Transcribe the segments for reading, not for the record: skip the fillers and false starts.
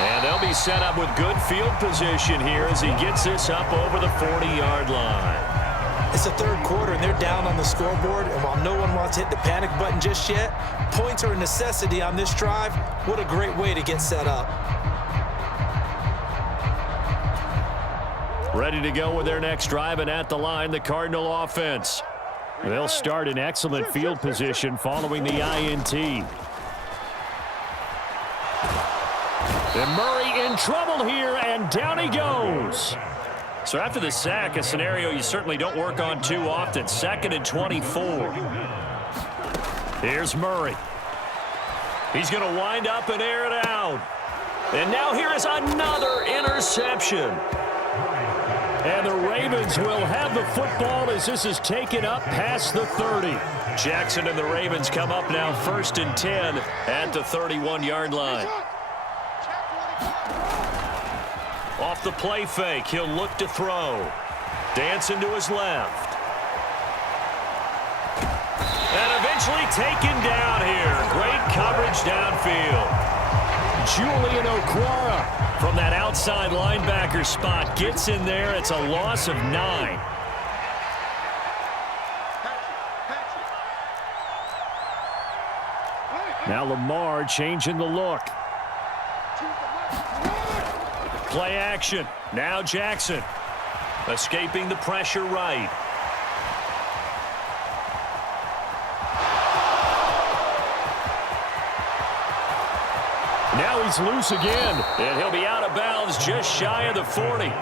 And they'll be set up with good field position here as he gets this up over the 40-yard line. It's the third quarter, and they're down on the scoreboard. And while no one wants to hit the panic button just yet, points are a necessity on this drive. What a great way to get set up. Ready to go with their next drive, and at the line, the Cardinal offense. They'll start in excellent field position following the INT. And Murray in trouble here, and down he goes. So after the sack, a scenario you certainly don't work on too often. 2nd and 24. Here's Murray. He's going to wind up and air it out. And now here is another interception. And the Ravens will have the football as this is taken up past the 30. Jackson and the Ravens come up now 1st and 10 at the 31-yard line. Off the play fake, he'll look to throw. Dancing to his left. And eventually taken down here. Great coverage downfield. Julian Okwara from that outside linebacker spot gets in there. It's a loss of 9. Now Lamar changing the look. Play action. Now Jackson. Escaping the pressure right. Now he's loose again, and he'll be out of bounds just shy of the 40.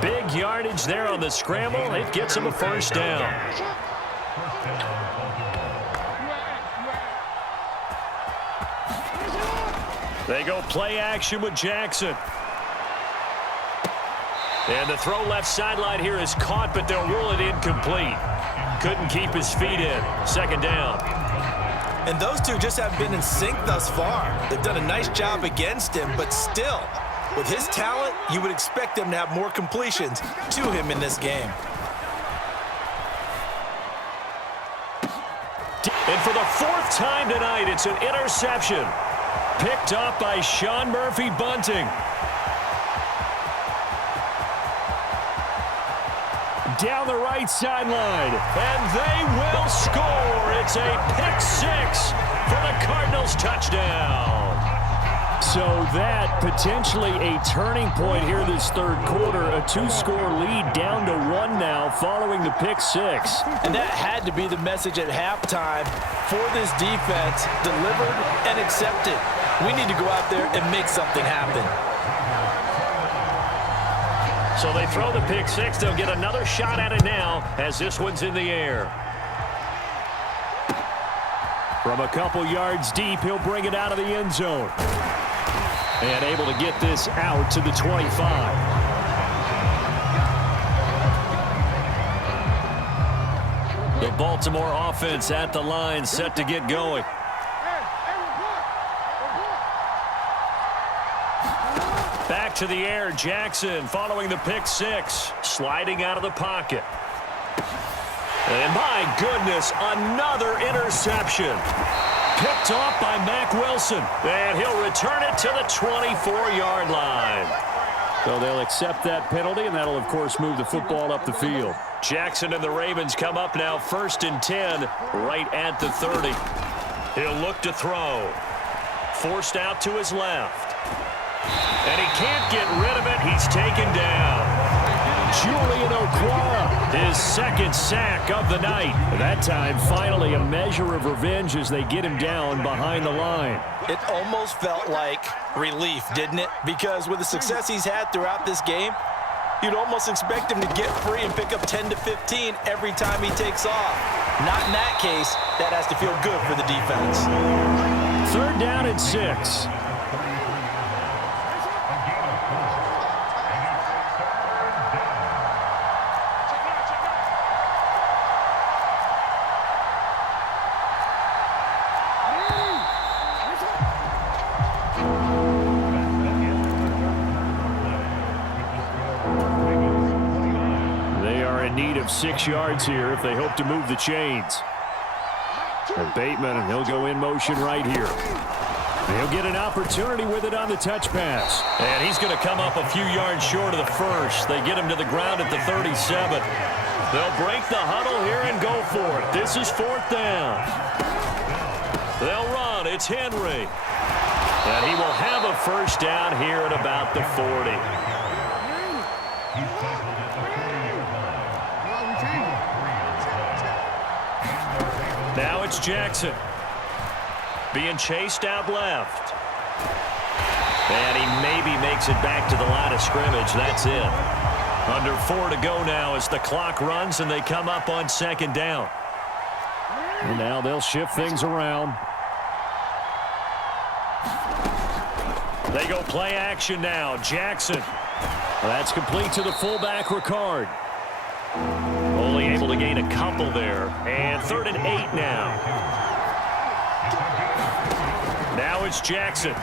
Big yardage there on the scramble. It gets him a first down. They go play action with Jackson. And the throw left sideline here is caught, but they'll rule it incomplete. Couldn't keep his feet in. 2nd down. And those two just haven't been in sync thus far. They've done a nice job against him, but still, with his talent, you would expect them to have more completions to him in this game. And for the 4th time tonight, it's an interception. Picked up by Sean Murphy Bunting. Down the right sideline, and they will score. It's a pick-6 for the Cardinals touchdown. So that potentially a turning point here this third quarter. A 2-score lead down to 1 now following the pick-6. And that had to be the message at halftime for this defense. Delivered and accepted. We need to go out there and make something happen. So they throw the pick-6. They'll get another shot at it now as this one's in the air. From a couple yards deep, he'll bring it out of the end zone. And able to get this out to the 25. The Baltimore offense at the line, set to get going. Back to the air, Jackson following the pick-6, sliding out of the pocket. And my goodness, another interception. Picked off by Mack Wilson, and he'll return it to the 24-yard line. So they'll accept that penalty, and that'll, of course, move the football up the field. Jackson and the Ravens come up now 1st and 10, right at the 30. He'll look to throw. Forced out to his left. And he can't get rid of it. He's taken down. Julian Okwara, his 2nd sack of the night. That time, finally, a measure of revenge as they get him down behind the line. It almost felt like relief, didn't it? Because with the success he's had throughout this game, you'd almost expect him to get free and pick up 10 to 15 every time he takes off. Not in that case. That has to feel good for the defense. 3rd down and 6. Need of 6 yards here if they hope to move the chains. And Bateman, and he'll go in motion right here. He'll get an opportunity with it on the touch pass. And he's going to come up a few yards short of the first. They get him to the ground at the 37. They'll break the huddle here and go for it. This is 4th down. They'll run. It's Henry. And he will have a first down here at about the 40. Now it's Jackson. Being chased out left. And he maybe makes it back to the line of scrimmage. That's it. Under 4 to go now as the clock runs and they come up on 2nd down. And now they'll shift things around. They go play action now. Jackson. That's complete to the fullback, Ricard. Only able to gain a couple there. And 3rd and 8 now. Now it's Jackson.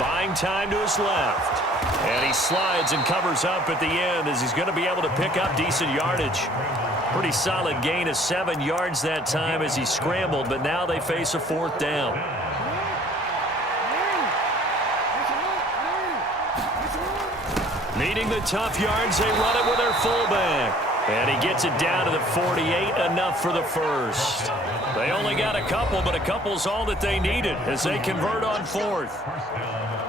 Buying time to his left. And he slides and covers up at the end as he's going to be able to pick up decent yardage. Pretty solid gain of 7 yards that time as he scrambled, but now they face a 4th down. Needing the tough yards, they run it with their fullback. And he gets it down to the 48, enough for the first. They only got a couple, but a couple's all that they needed as they convert on 4th.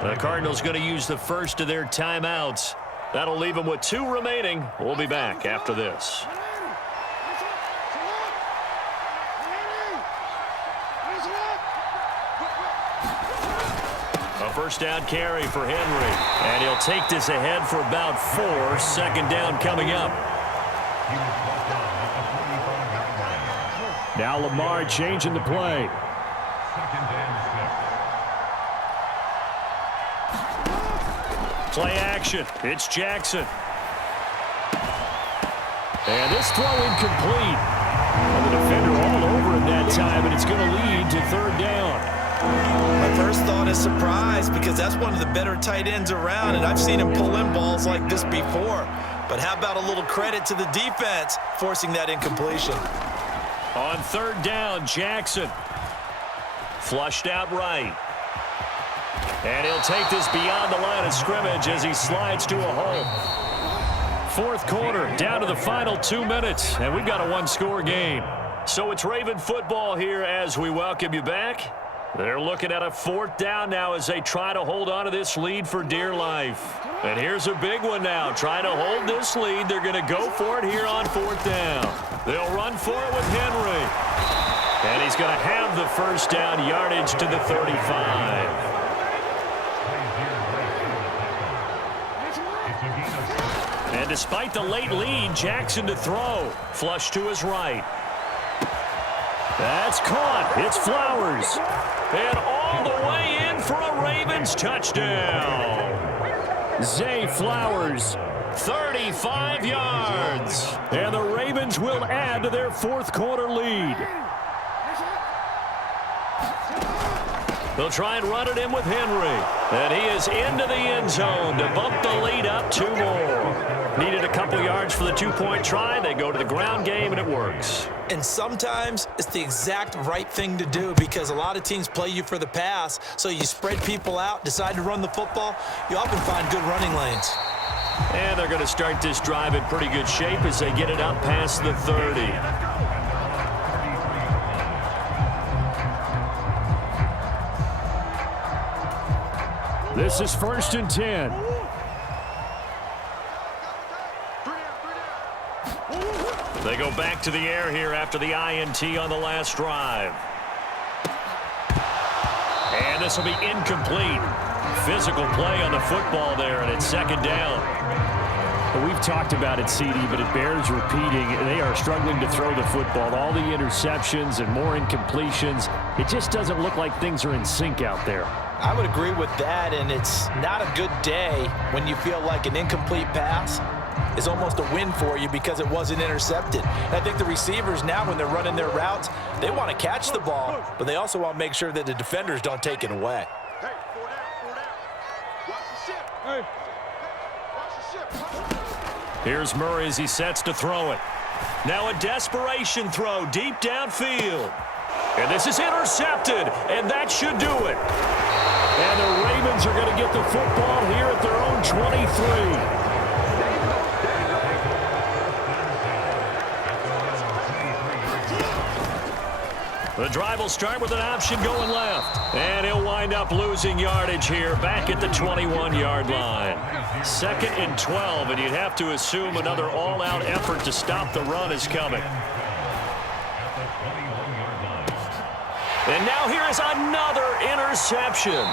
The Cardinals going to use the first of their timeouts. That'll leave them with 2 remaining. We'll be back after this. A first down carry for Henry. And he'll take this ahead for about 4. 2nd down coming up. Now Lamar changing the play. Play action. It's Jackson. And this throw incomplete. And the defender all over him that time, and it's going to lead to 3rd down. My first thought is surprise because that's one of the better tight ends around, and I've seen him pull in balls like this before. But how about a little credit to the defense forcing that incompletion? On 3rd down, Jackson. Flushed out right. And he'll take this beyond the line of scrimmage as he slides to a hole. 4th quarter, down to the final 2 minutes, and we've got a 1-score game. So it's Raven football here as we welcome you back. They're looking at a 4th down now as they try to hold on to this lead for dear life. And here's a big one now. Trying to hold this lead. They're going to go for it here on 4th down. They'll run for it with Henry. And he's going to have the first down, yardage to the 35. And despite the late lead, Jackson to throw. Flush to his right. That's caught. It's Flowers. And all the way in for a Ravens touchdown. Zay Flowers, 35 yards. And the Ravens will add to their 4th quarter lead. They'll try and run it in with Henry. And he is into the end zone to bump the lead up 2 more. Needed a couple yards for the 2-point try. They go to the ground game, and it works. And sometimes it's the exact right thing to do because a lot of teams play you for the pass, so you spread people out, decide to run the football. You often find good running lanes. And they're going to start this drive in pretty good shape as they get it up past the 30. This is 1st and 10. They go back to the air here after the INT on the last drive. And this will be incomplete. Physical play on the football there, and it's 2nd down. Well, we've talked about it, CD, but it bears repeating. They are struggling to throw the football. All the interceptions and more incompletions. It just doesn't look like things are in sync out there. I would agree with that, and it's not a good day when you feel like an incomplete pass is almost a win for you because it wasn't intercepted. And I think the receivers now, when they're running their routes, they want to catch the ball, but they also want to make sure that the defenders don't take it away. Hey, 4 down. Watch the ship. Hey. Watch the ship. Here's Murray as he sets to throw it. Now a desperation throw deep downfield. And this is intercepted, and that should do it. And the Ravens are going to get the football here at their own 23. The drive will start with an option going left. And he'll wind up losing yardage here back at the 21-yard line. 2nd and 12, and you'd have to assume another all-out effort to stop the run is coming. And now here is another interception.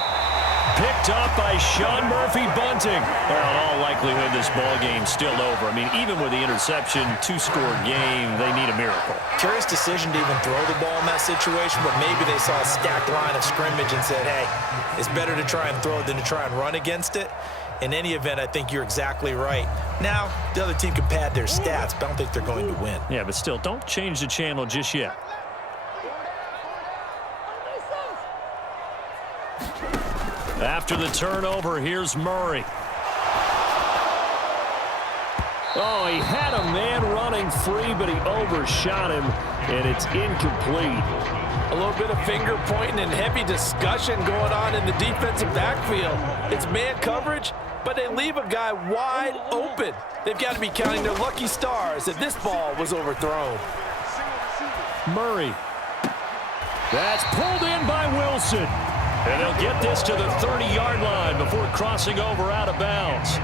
Picked up by Sean Murphy-Bunting. Well, in all likelihood, this ball game's still over. I mean, even with the interception, 2-score game, they need a miracle. Curious decision to even throw the ball in that situation, but maybe they saw a stacked line of scrimmage and said, hey, it's better to try and throw it than to try and run against it. In any event, I think you're exactly right. Now, the other team can pad their stats, but I don't think they're going to win. Yeah, but still, don't change the channel just yet. After the turnover, here's Murray. Oh, he had a man running free, but he overshot him, and it's incomplete. A little bit of finger pointing and heavy discussion going on in the defensive backfield. It's man coverage, but they leave a guy wide open. They've got to be counting their lucky stars that this ball was overthrown. Murray. That's pulled in by Wilson. And they'll get this to the 30-yard line before crossing over out of bounds.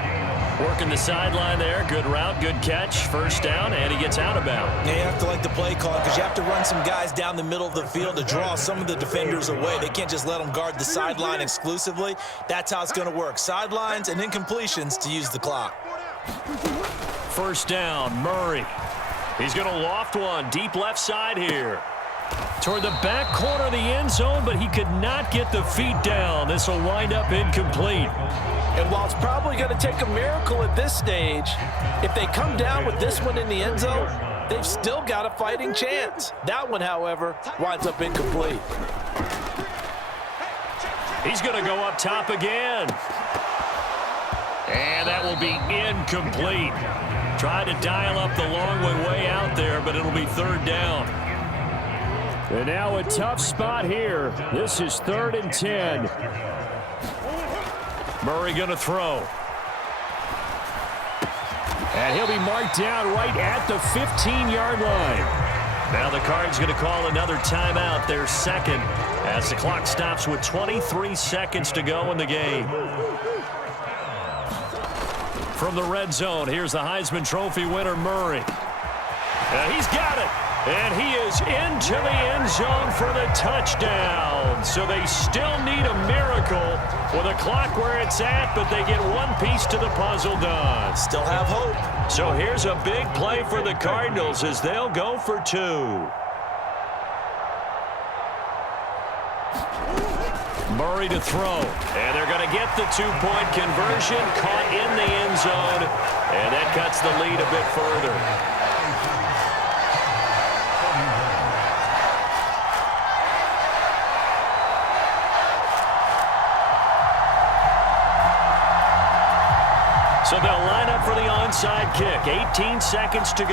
Working the sideline there. Good route, good catch. First down, and he gets out of bounds. Yeah, you have to like the play call because you have to run some guys down the middle of the field to draw some of the defenders away. They can't just let them guard the sideline exclusively. That's how it's going to work. Sidelines and incompletions to use the clock. First down, Murray. He's going to loft one deep left side here. Toward the back corner of the end zone, but he could not get the feet down. This will wind up incomplete. And while it's probably going to take a miracle at this stage, if they come down with this one in the end zone, they've still got a fighting chance. That one, however, winds up incomplete. He's going to go up top again. And that will be incomplete. Try to dial up the long way out there, but it'll be 3rd down. And now a tough spot here. This is 3rd and 10. Murray going to throw. And he'll be marked down right at the 15-yard line. Now the Cards going to call another timeout, their 2nd, as the clock stops with 23 seconds to go in the game. From the red zone, here's the Heisman Trophy winner, Murray. He's got it. And he is into the end zone for the touchdown. So they still need a miracle with a clock where it's at, but they get one piece to the puzzle done. Still have hope. So here's a big play for the Cardinals as they'll go for 2. Murray to throw. And they're going to get the 2-point conversion, caught in the end zone. And that cuts the lead a bit further. So they'll line up for the onside kick. 18 seconds to go.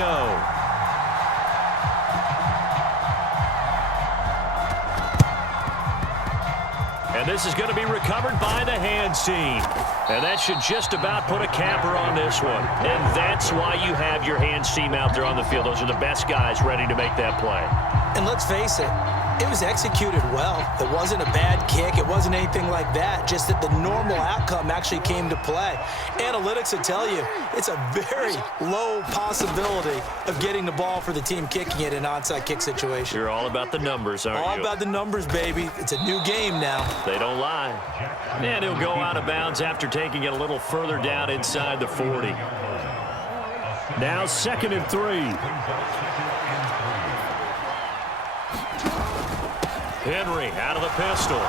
And this is going to be recovered by the hands team. And that should just about put a capper on this one. And that's why you have your hands team out there on the field. Those are the best guys ready to make that play. And let's face it, it was executed well. It wasn't a bad kick. It wasn't anything like that. Just that the normal outcome actually came to play. Analytics will tell you it's a very low possibility of getting the ball for the team kicking it in an onside kick situation. You're all about the numbers, aren't you? All about the numbers, baby. It's a new game now. They don't lie. And he'll go out of bounds after taking it a little further down inside the 40. Now 2nd and 3. Henry out of the pistol.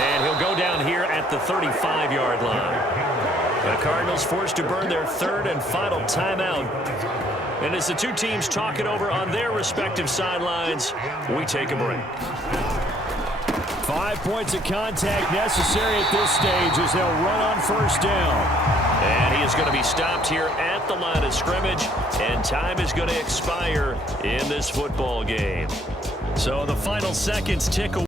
And he'll go down here at the 35-yard line. The Cardinals forced to burn their 3rd and final timeout. And as the two teams talk it over on their respective sidelines, we take a break. 5 points of contact necessary at this stage as they'll run on 1st down. And he is going to be stopped here at the line of scrimmage, and time is going to expire in this football game. So the final seconds tick away.